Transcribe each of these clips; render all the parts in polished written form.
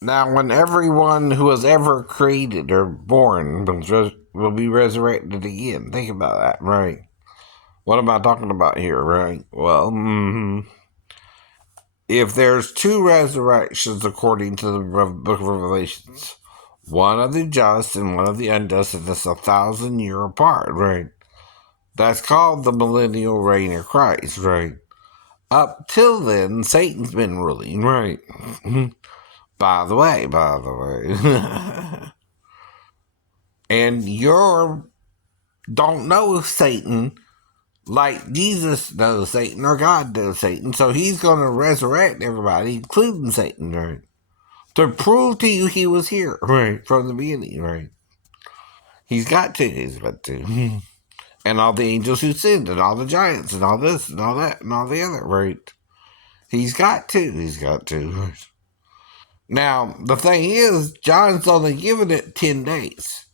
Now, when everyone who was ever created or born will be resurrected again, think about that, right? What am I talking about here, right? Well, if there's two resurrections according to the book of Revelations, one of the just and one of the unjust, and it's 1,000 year apart, right? That's called the millennial reign of Christ, right? Up till then, Satan's been ruling, right? by the way. And you don't know Satan like Jesus knows Satan or God knows Satan. So he's going to resurrect everybody, including Satan, right? To prove to you he was here, right? From the beginning, right? He's got to. And all the angels who sinned, and all the giants, and all this, and all that, and all the other, right? He's got to. Now, the thing is, John's only given it 10 days.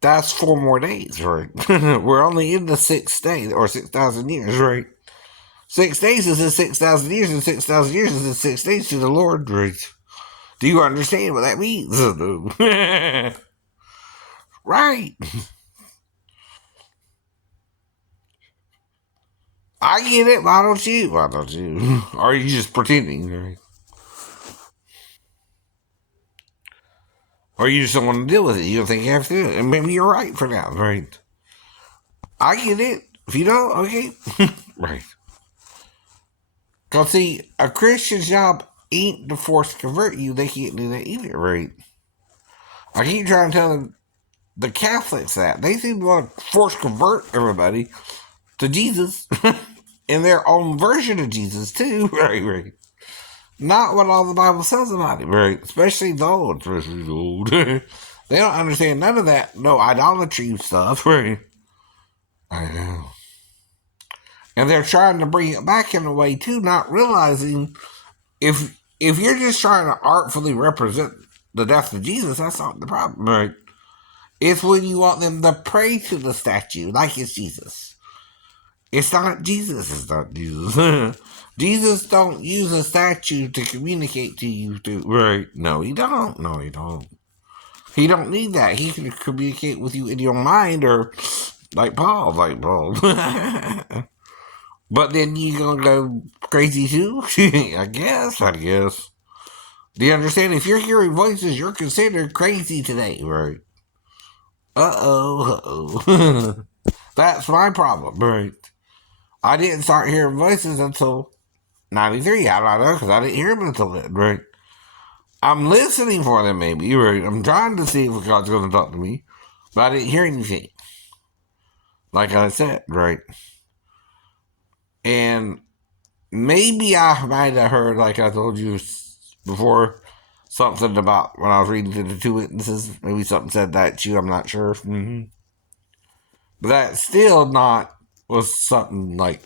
That's 4 more days, right? We're only in the 6th day, or 6,000 years, right? 6 days is in 6,000 years, and 6,000 years is in 6 days to the Lord, right? Do you understand what that means? Right. I get it. Why don't you? Why don't you? Or are you just pretending, right? Or you just don't want to deal with it. You don't think you have to do it. And maybe you're right for now, right? I get it. If you don't, okay. Right. Because, see, a Christian's job ain't to force convert you. They can't do that either, right? I keep trying to tell them, the Catholics, that. They seem to want to force convert everybody to Jesus in their own version of Jesus, too. Right, right. Not what all the Bible says about him, right? Especially the old. Especially the old. They don't understand none of that. No idolatry stuff, right? I know. And they're trying to bring it back in a way, too, not realizing if you're just trying to artfully represent the death of Jesus, that's not the problem, right? It's when you want them to pray to the statue like it's Jesus. It's not Jesus. It's not Jesus. Jesus don't use a statue to communicate to you. Right? No, he don't. No, he don't. He don't need that. He can communicate with you in your mind, or like Paul. But then you gonna go crazy too? I guess. Do you understand? If you're hearing voices, you're considered crazy today, right? Uh-oh. That's my problem, right? I didn't start hearing voices until 93. How do I know? Because I didn't hear them until then, right? I'm listening for them, maybe, right? I'm trying to see if God's going to talk to me, but I didn't hear anything. Like I said, right? And maybe I might have heard, like I told you before, something about when I was reading to the two witnesses. Maybe something said that to you. I'm not sure. But that still not was something like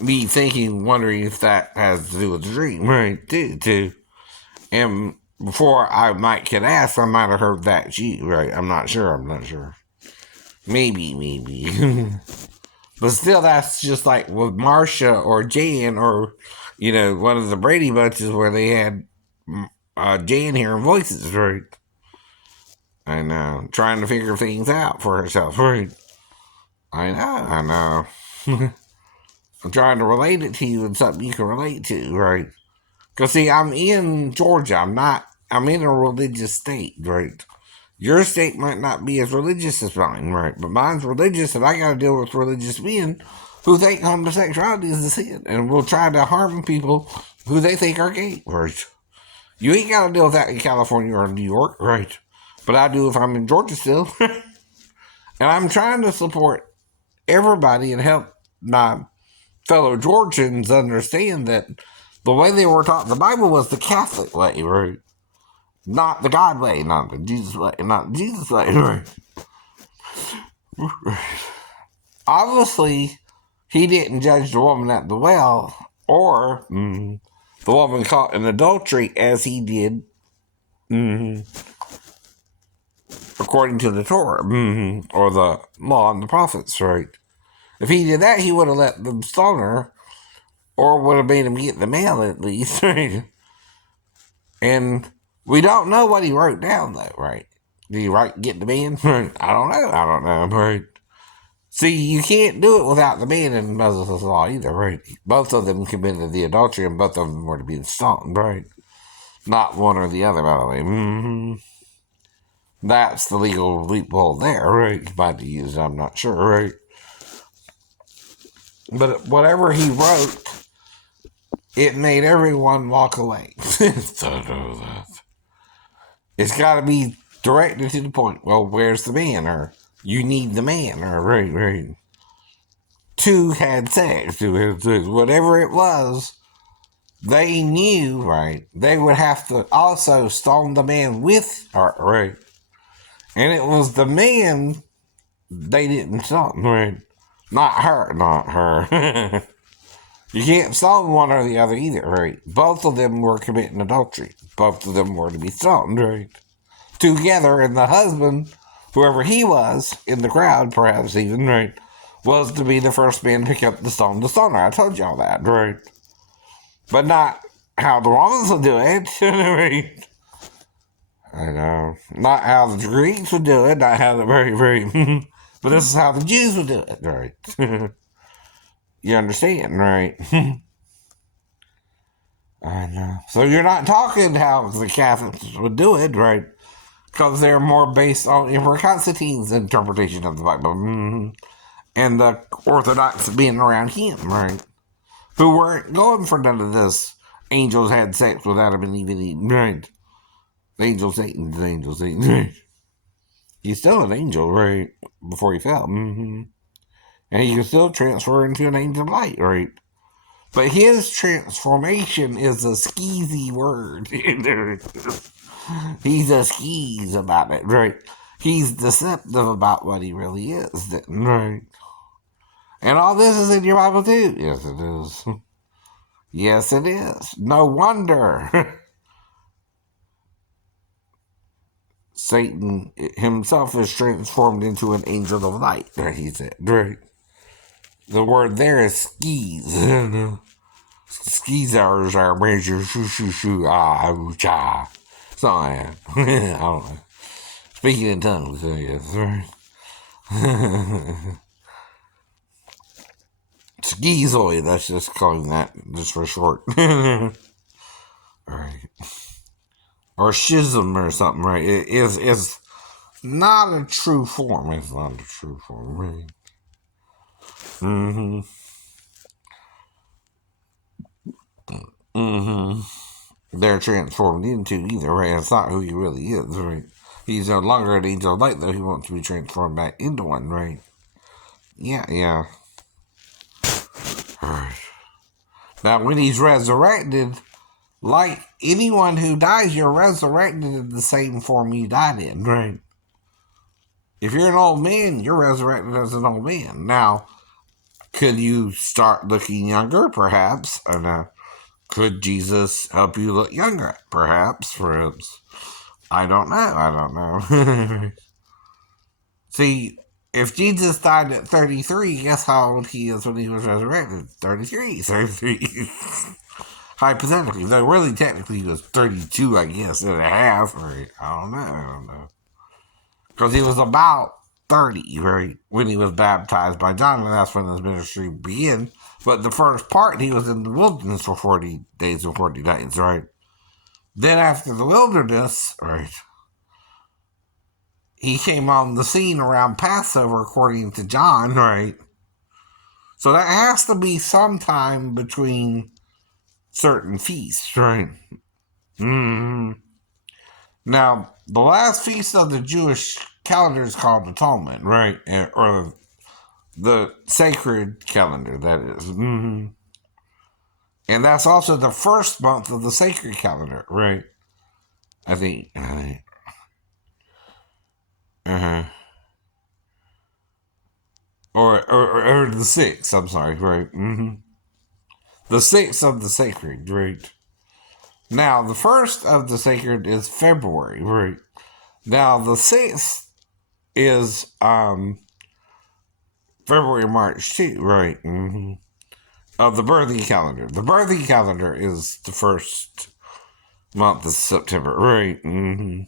me thinking, wondering if that has to do with the dream, right? Too. And before I might get asked, I might have heard that too, right? I'm not sure. Maybe. But still, that's just like with Marsha or Jan or, one of the Brady bunches where they had Jan hearing voices, right? I know. Trying to figure things out for herself, right? I know. I'm trying to relate it to you in something you can relate to, right? Because, see, I'm in Georgia. I'm in a religious state, right? Your state might not be as religious as mine, right? But mine's religious, and I got to deal with religious men who think homosexuality is a sin and will try to harm people who they think are gay, right? You ain't got to deal with that in California or New York, right? But I do if I'm in Georgia still. And I'm trying to support everybody and help my fellow Georgians understand that the way they were taught in the Bible was the Catholic way, right? Not the God way, not the Jesus way, right? Obviously, he didn't judge the woman at the well or the woman caught in adultery as he did according to the Torah or the law and the prophets, right? If he did that, he would have let them stone her or would have made him get the mail at least, right? And we don't know what he wrote down, though, right? Did he write get the man? I don't know. I don't know, right? See, you can't do it without the man in Moses' law either, right? Both of them committed the adultery and both of them were to be stoned, right? Not one or the other, by the way. That's the legal loophole there, right? He might be used, I'm not sure, right? But whatever he wrote, it made everyone walk away. It's got to be directed to the point. Well, where's the man? Or you need the man? Or right. Two had sex. Whatever it was, they knew, right? They would have to also stone the man with her, right? And it was the man they didn't stone, right? Not her. You can't stone one or the other either, right? Both of them were committing adultery. Both of them were to be stoned, right? Together, and the husband, whoever he was, in the crowd, perhaps even, right, was to be the first man to pick up the stone to stone her. I told y'all that, right? But not how the Romans would do it, right? I know. Not how the Greeks would do it, not how the very, but this is how the Jews would do it, right? You understand, right? I know. So you're not talking how the Catholics would do it, right? Because they're more based on Emperor Constantine's interpretation of the Bible. And the Orthodox being around him, right? Who weren't going for none of this. Angels had sex with Adam and Eve, right? Angels Satan. He's still an angel, right? Before he fell. And he can still transfer into an angel of light, right? But his transformation is a skeezy word. He's a skeeze about it, right? He's deceptive about what he really is, right? And all this is in your Bible too. Yes, it is. Yes, it is. No wonder Satan himself is transformed into an angel of light. He said, right? The word there is skeeze. Skeezers are measure shoo cha. So I don't know. Speaking in tongues, yes, right? Skeezoid, that's just calling that just for short. Alright. Or schism or something, right? It is not a true form. It's not a true form, right? They're transformed into either, right? It's not who he really is, right? He's no longer an angel of light, though. He wants to be transformed back into one, right? Yeah. Alright. Now, when he's resurrected, like anyone who dies, you're resurrected in the same form you died in, right? If you're an old man, you're resurrected as an old man. Now, could you start looking younger? Perhaps. I know. Could Jesus help you look younger? Perhaps. I don't know. See, if Jesus died at 33, guess how old he is when he was resurrected? 33. Hypothetically. Though really, technically, he was 32, I guess, and a half. Right? I don't know. Because he was about 30, right? When he was baptized by John, and that's when his ministry began. But the first part, he was in the wilderness for 40 days and 40 nights, right? Then after the wilderness, right, he came on the scene around Passover, according to John, right? So that has to be sometime between certain feasts, right? Now, the last feast of the Jewish calendar is called Atonement, right? Or the sacred calendar, that is. And that's also the first month of the sacred calendar, right? I think. Or the 6th, I'm sorry, right? The 6th of the sacred, right? Now, the 1st of the sacred is February, right? Now, the 6th is February, March, too, right? Of the birthing calendar. The birthing calendar is the 1st month of September, right? Mm-hmm.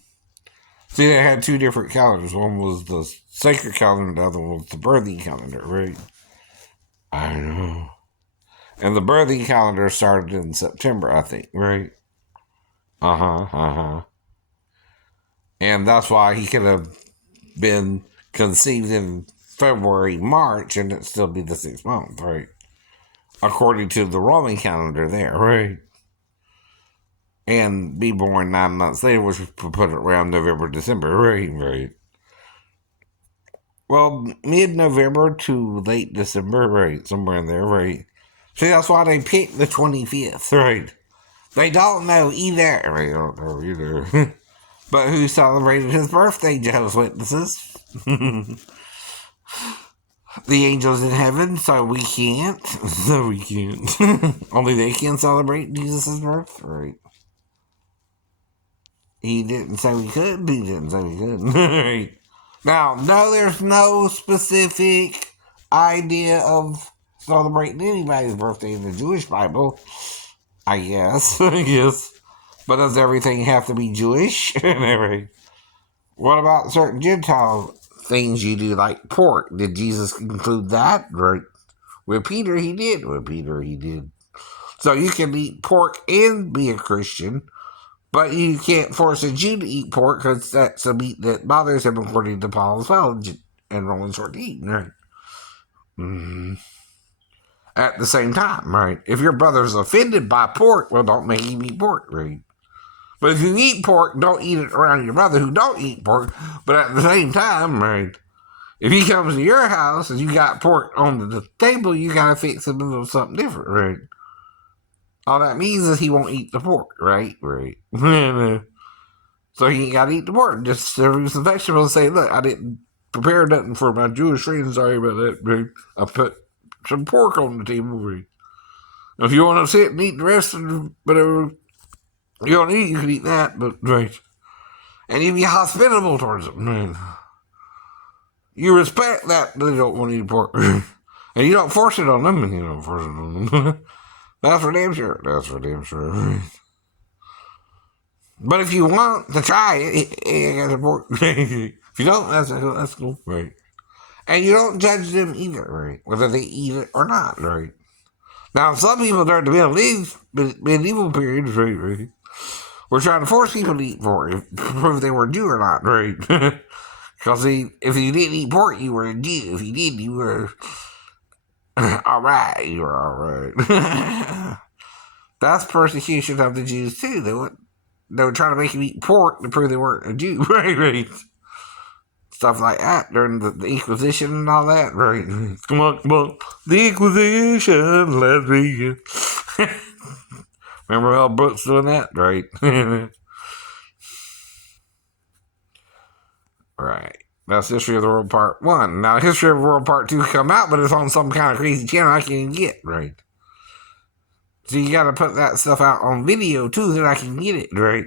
See, they had two different calendars. One was the sacred calendar, the other one was the birthing calendar, right? I know. And the birthing calendar started in September, I think, right? Uh huh, uh huh. And that's why he could have been conceived in February, March, and it'd still be the 6th month, right? According to the Roman calendar there, right? And be born 9 months later, which would put it around November, December, right? Right. Well, mid-November to late December, right? Somewhere in there, right? See, that's why they picked the 25th, right? They don't know either. They don't know either. But who celebrated his birthday, Jehovah's Witnesses? The angels in heaven, so we can't. So we can't. Only they can celebrate Jesus' birth, right? He didn't say we could. He didn't say we couldn't. Right? Now, no, there's no specific idea of celebrating anybody's birthday in the Jewish Bible. I guess. I guess. But does everything have to be Jewish? What about certain Gentile things you do, like pork? Did Jesus include that? Right. With Peter, he did. With Peter, he did. So you can eat pork and be a Christian, but you can't force a Jew to eat pork because that's a meat that bothers him, according to Paul as well, and Romans 14, right? Mm-hmm. At the same time, right? If your brother's offended by pork, well, don't make him eat pork, right? But if you eat pork, don't eat it around your brother who don't eat pork. But at the same time, right, if he comes to your house and you got pork on the table, you gotta fix him a little something different, right? All that means is he won't eat the pork, right? Right. So he ain't gotta eat the pork. Just serve him some vegetables and say, look, I didn't prepare nothing for my Jewish friends. Sorry about that, right? I put some pork on the table, right? If you want to sit and eat the rest of whatever you don't eat, you can eat that, but right. And you be hospitable towards them. Right? You respect that they don't want to eat pork. And you don't force it on them, and you don't force it on them. That's for damn sure. That's for damn sure. Right? But if you want to try it, you got the pork. If you don't, that's cool. Right. And you don't judge them either, right? Whether they eat it or not, right? Now, some people during the medieval periods, right, were trying to force people to eat pork to prove they were Jew or not, right? Because if you didn't eat pork, you were a Jew. If you did, you were all right. You were all right. That's persecution of the Jews too. They were trying to make you eat pork to prove they weren't a Jew, right? Stuff like that during the Inquisition and all that, right? Come on. The Inquisition, let's begin. Remember Mel Brooks doing that, right? Right. That's History of the World Part 1. Now, History of the World Part 2 come out, but it's on some kind of crazy channel I can't even get, right? So you gotta put that stuff out on video, too, so that I can get it, right?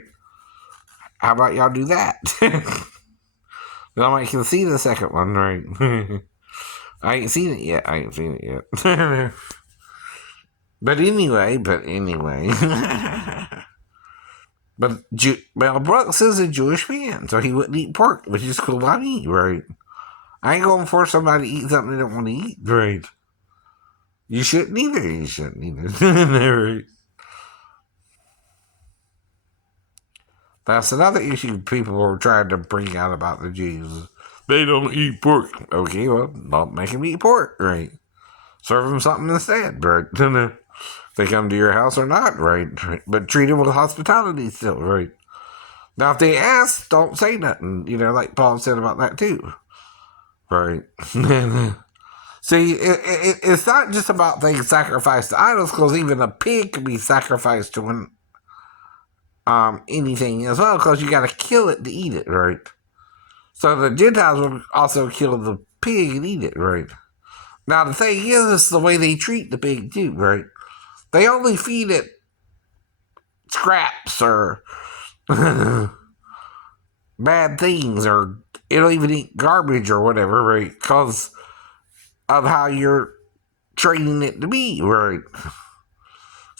How about y'all do that? Then I might can see the second one, right? I ain't seen it yet. But anyway. But Mel Brooks is a Jewish man, so he wouldn't eat pork, which is cool by me, right? I ain't gonna force somebody to eat something they don't want to eat, right? You shouldn't either. Right? That's another issue people are trying to bring out about the Jews. They don't eat pork. Okay, well, don't make them eat pork, right? Serve them something instead, right? They come to your house or not, right? But treat them with hospitality still, right? Now, if they ask, don't say nothing. Like Paul said about that too, right? See, it's not just about things sacrificed to idols, because even a pig can be sacrificed to anything as well, because you got to kill it to eat it, right? So the Gentiles will also kill the pig and eat it, right? Now, the thing is, it's the way they treat the pig too, right? They only feed it scraps or bad things, or it'll even eat garbage or whatever, right? Because of how you're training it to be, right?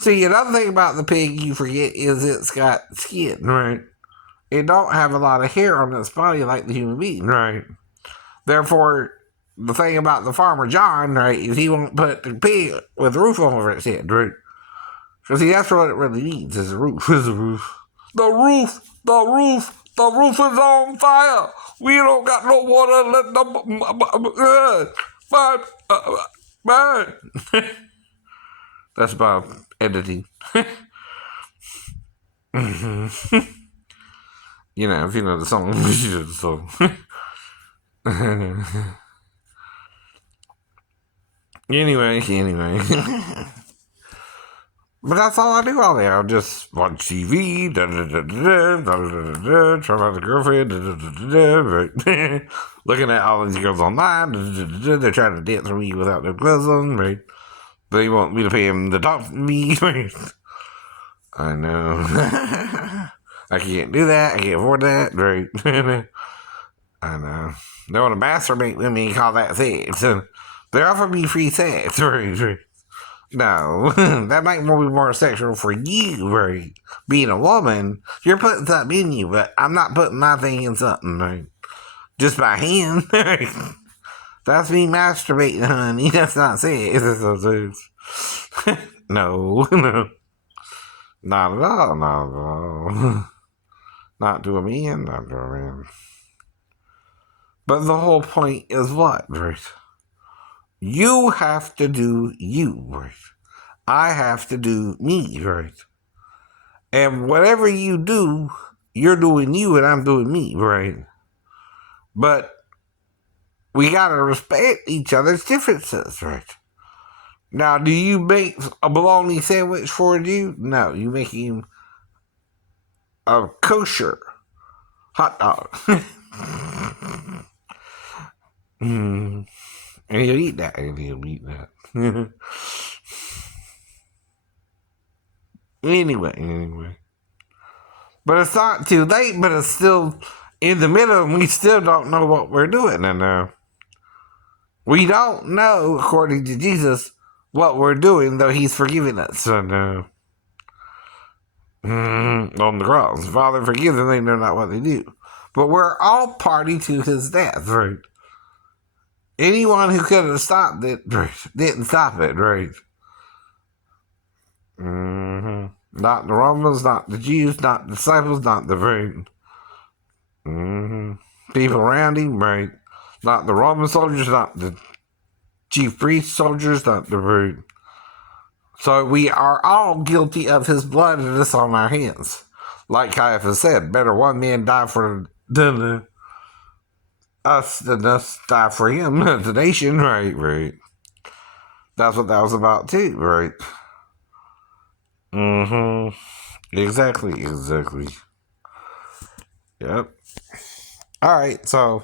See, another thing about the pig you forget is it's got skin, right? It don't have a lot of hair on its body like the human being, right? Therefore, the thing about the farmer John, right, is he won't put the pig with a roof over its head, right? Because see, that's what it really needs is a roof. Is a roof. The roof, the roof, the roof is on fire. We don't got no water. Let the burn. That's about editing. You know, if you know the song, you know the song. Anyway. But that's all I do all day. I'll just watch TV, try out the girlfriend, right? Looking at all these girls online, they're trying to dance with me without their clothes on, right? They want me to pay them to talk to me, right? I know. I can't do that. I can't afford that, right? I know. They want to masturbate with me and call that sex. They offer me free sex, right? No, that might be more sexual for you, right? Being a woman, you're putting something in you, but I'm not putting my thing in something, right? Just by hand. That's me masturbating, honey. That's not sex. No, no. Not at all, not at all. Not to a man, not to a man. But the whole point is what, right? You have to do you, right? I have to do me, right? And whatever you do, you're doing you and I'm doing me, right? But we gotta respect each other's differences, right? Now, do you make a bologna sandwich for a dude? No, you make him a kosher hot dog. And he'll eat that. Anyway. But it's not too late, but it's still in the middle, and we still don't know what we're doing. And we don't know, according to Jesus, what we're doing, though he's forgiven us. And on the cross, Father, forgive them, they know not what they do. But we're all party to his death, right? Anyone who could have stopped it, right, didn't stop it, right? Not the Romans, not the Jews, not the disciples, not the people around him, right? Not the Roman soldiers, not the chief priest soldiers, not the So we are all guilty of his blood and it's on our hands. Like Caiaphas said, better one man die for us than us die for him, the nation, right. That's what that was about too, right? Exactly. Yep. Alright, so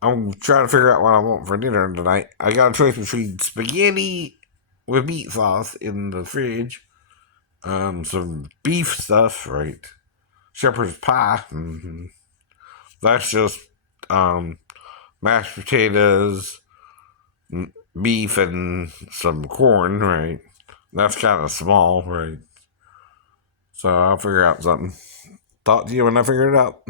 I'm trying to figure out what I want for dinner tonight. I got a choice between spaghetti with meat sauce in the fridge, some beef stuff, right? Shepherd's pie. That's just mashed potatoes, beef, and some corn, right? That's kind of small, right? So I'll figure out something. Talk to you when I figure it out.